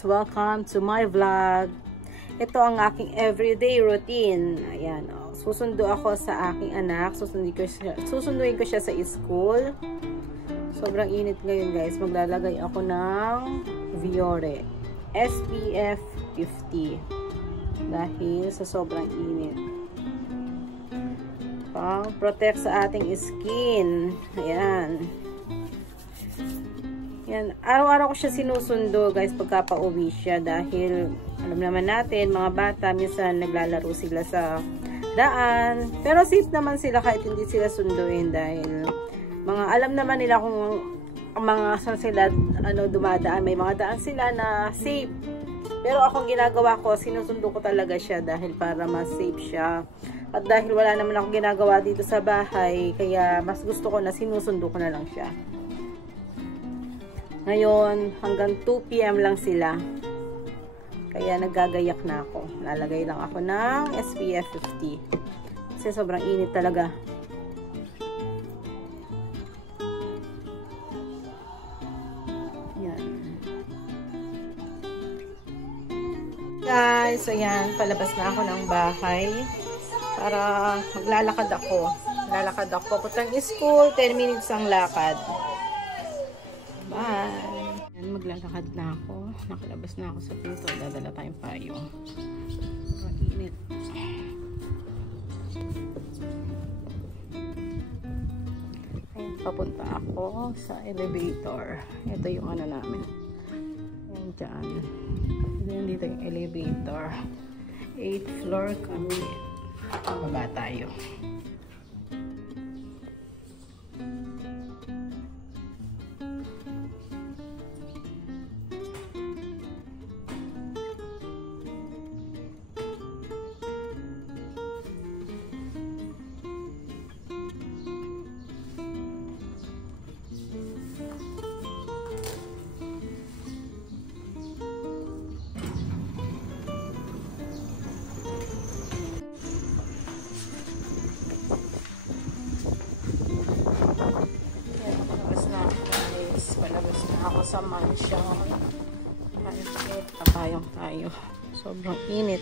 guys! Welcome to my vlog. Ito ang aking everyday routine. Ayan, oh. Susundo ako sa aking anak. Susunduin ko siya sa school. Sobrang init ngayon guys. Maglalagay ako ng Viore SPF 50 dahil sa sobrang init. Pang protect sa ating skin. Ayan. Yan, araw-araw ko siya sinusundo guys pagka pauwi siya dahil alam naman natin mga bata minsan naglalaro sila sa daan, pero safe naman sila kahit hindi sila sunduin dahil mga alam naman nila kung mga saan sila dumadaan, may mga daan sila na safe. Pero akong ginagawa ko, sinusundo ko talaga siya dahil para mas safe siya. At dahil wala naman akong ginagawa dito sa bahay, kaya mas gusto ko na sinusundo ko na lang siya. Ngayon, hanggang 2 PM lang sila. Kaya naggagayak na ako. Lalagay lang ako ng SPF 50. Kasi sobrang init talaga. Yan. Guys, ayan. Palabas na ako ng bahay. Para maglalakad ako. Lalakad ako. Papuntang school. 10 minutes ang lakad. Bye! Yan, maglalakad na ako. Nakalabas na ako sa pinto. Dadala tayong payong. Mainit. Ayan, papunta ako sa elevator. Ito yung ano namin. Ayan dyan. Ayan dito yung elevator. 8th floor kami. Baba tayo. Ako sa mansion. Papayong tayo. Sobrang init.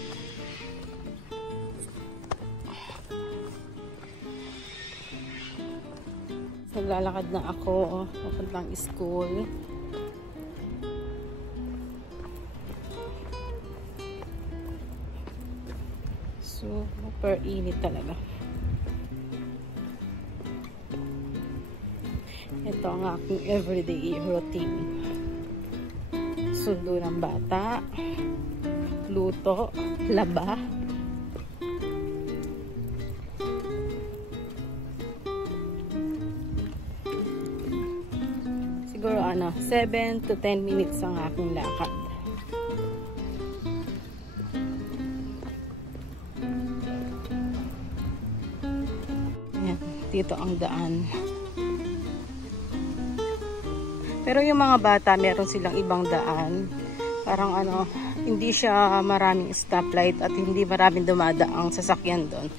Naglalakad na ako papuntang school. Super init talaga. Ito ang aking everyday routine. Sundo ng bata, luto, laba. Siguro 7 to 10 minutes ang aking lakad. Ayan, dito ang daan. Pero yung mga bata, meron silang ibang daan. Parang hindi siya maraming stoplight at hindi maraming dumadaang sasakyan doon.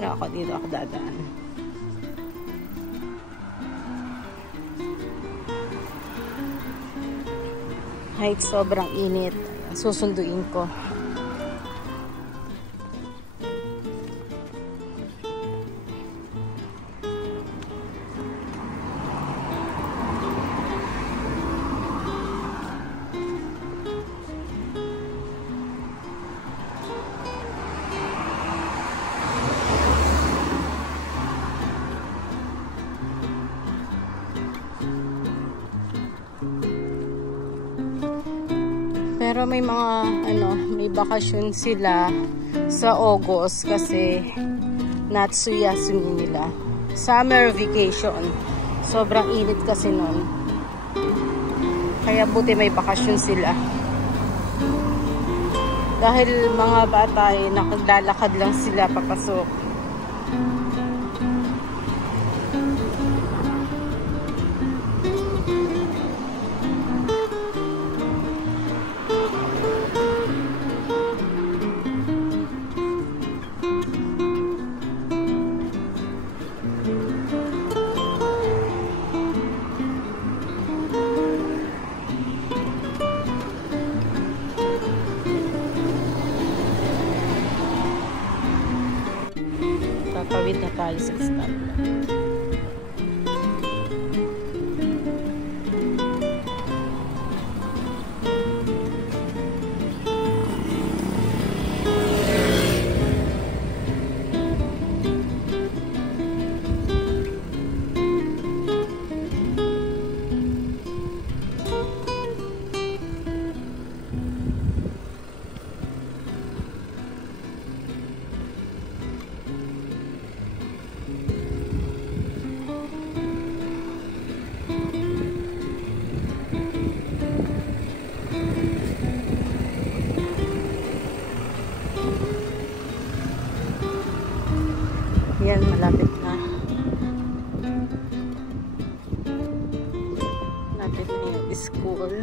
Pero ako dito ako dadaan. Kahit sobrang init, susunduin ko. Pero may mga may bakasyon sila sa August kasi Natsuyasumi nila. Summer vacation. Sobrang init kasi nun. Kaya buti may bakasyon sila. Dahil mga bata ay nakaglalakad lang sila papasok. tayo sa establishment. Yan, malapit na. Malapit na yung school.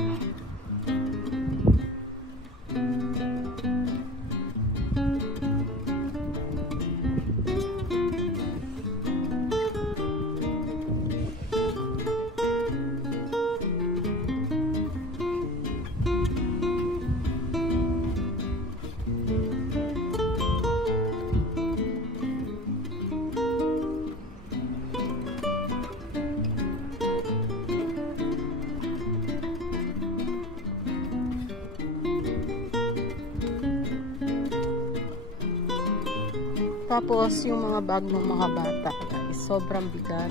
Tapos, yung mga bag ng mga bata, guys, sobrang bigat.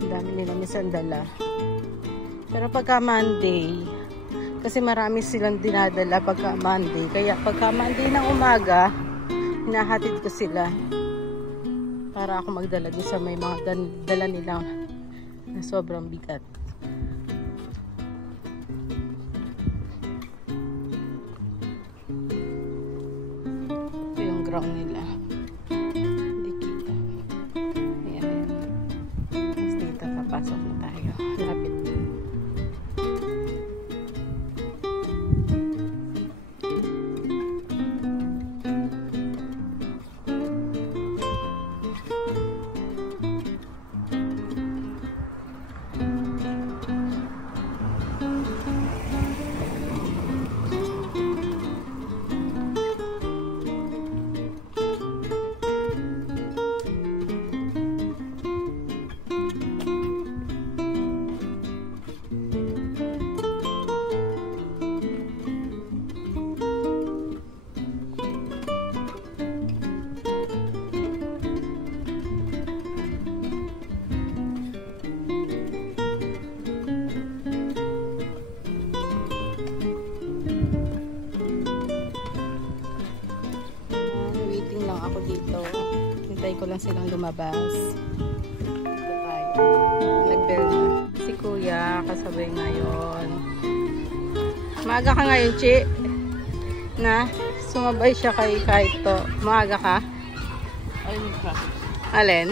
Ang dami nila minsan dala. Pero pagka Monday, kasi marami silang dinadala pagka Monday. Kaya pagka Monday ng umaga, hinahatid ko sila. Para ako magdala doon sa may mga dala nilang na sobrang bigat. Ito yung ground nila. Pasok na tayo. Lapit na. Ako dito. Hintay ko lang silang lumabas. Dito tayo. Nag-bell na. Si Kuya, kasabay ngayon. Maaga ka ngayon, Chi? Na? Sumabay siya kay Kaito. Maaga ka? Alin ka? Alin?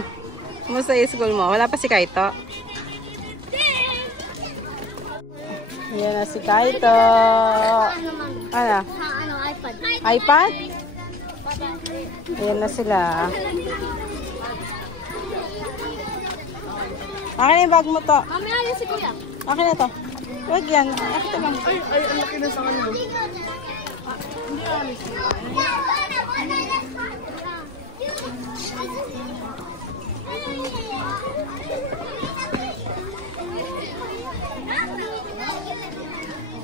Kumusta yung school mo? Wala pa si Kaito? Yan na si Kaito. Ano? iPad. iPad? Ayan na sila. Akin na yung bag mo to. Mami, alin si Kuya? Akin na to. Huwag yan. Akin to lang. Ay, ang laki na sa kanila. Hindi alis.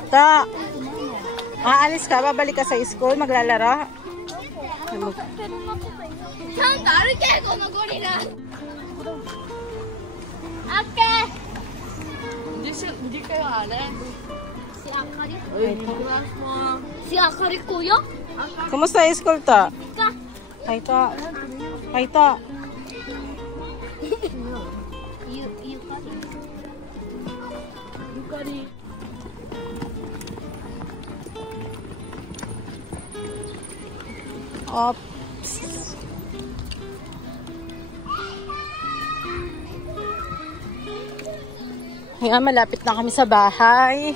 Ta. Aalis ka? Babalik ka sa school? Maglalaro? Saan tayo kaya ko na gorila? Ate! Hindi kayo alin. Si Akari? Ay, class mo. Si Akari Kuya? Kumusta yung school to? Ka? Kaito. Kaito. Yukari. Oops. Ngayon, malapit na kami sa bahay.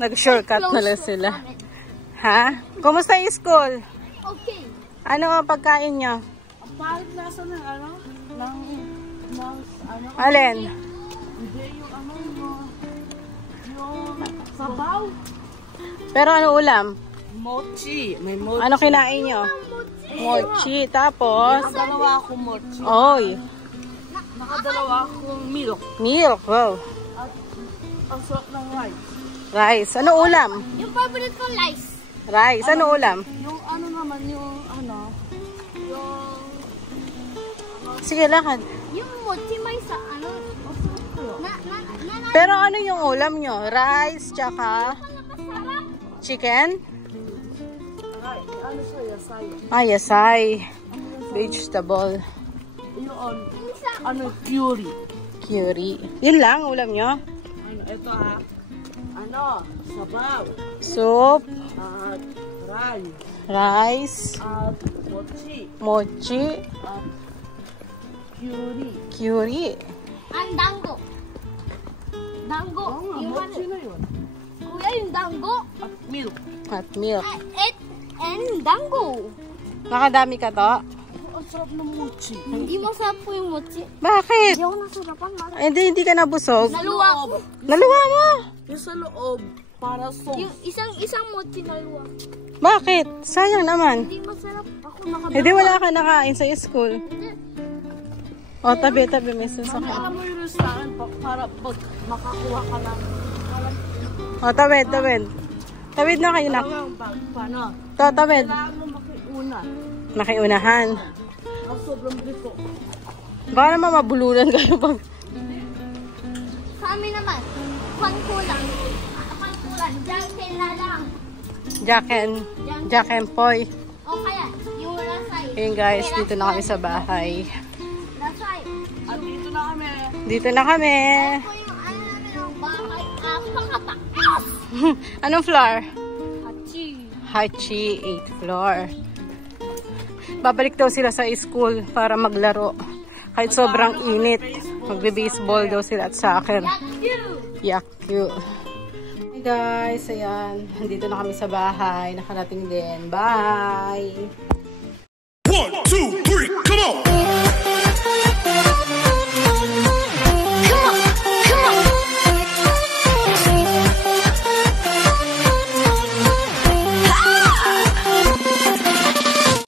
Nag-shortcut na lang sila. Ha? Kumusta yung school? Okay. Ano ang pagkain nyo? Ang pangit lasa ng ano? Ng ano? Alin? Hindi yung ano yung sabaw. Pero ano ulam? Mochi. May mochi. Ano kinain nyo? Mochi. Tapos, Nakadalawa akong mochi. oy, Nakadalawa akong milk. milk. Wow. At ang sarap ng rice. Rice. Ano ulam? Yung favorite kong rice. Rice. Ano ulam? Yung ano naman, yung Sige, lakad. Yung mochi may sa ano. Pero ano yung ulam nyo? Rice, tsaka Napasarap. chicken? ano siya, yasay. Ah, yasay. Vegetable. Yun, ano, curry. Curry. Yun lang, ulam nyo? Ano, ito ha. Ano, sabaw. Soup, At rice. rice, At mochi. mochi, At curry. curry. Ang dango. Dango. Oo nga, Yung mochi ano. na yun. Kuya, yung dango. At milk. At milk. And dango. Nakadami ka to? Ang sarap ng mochi. Hindi masarap po yung mochi. Bakit? Hindi ako nasarapan. Ay, hindi ka nabusog. Naluwa ko. Naluwa mo. Yung sa loob, para sauce. Yung isang mochi naluwa. Bakit? Sayang naman. Hindi masarap. Ako Hindi wala ka nakain sa school. O, tabi, may Mami, sasakyan. alam mo yung restaurant para pag makakuha ka ng O, tawid. Tawid na kayo na. paano? Tawid. Kailangan mo makiuna. Nakiunahan. Ang sobrang brito. Baka naman mabulunan kayo pag... Sa amin naman, pankulang. Pankulang. Janken na lang. Jack and Poy. O kaya, yung rasay. Ayun guys, dito na kami sa bahay. Rasay. At dito na kami. Dito na kami. Ito yung ano namin ang bahay. Pakataas. Anong floor? Hachi. Hachi, 8th floor. Babalik daw sila sa school para maglaro. Kahit sobrang init. Magbe-baseball daw sila at soccer. Yakyu. Hey guys, ayan. Nandito na kami sa bahay. Nakarating din. Bye!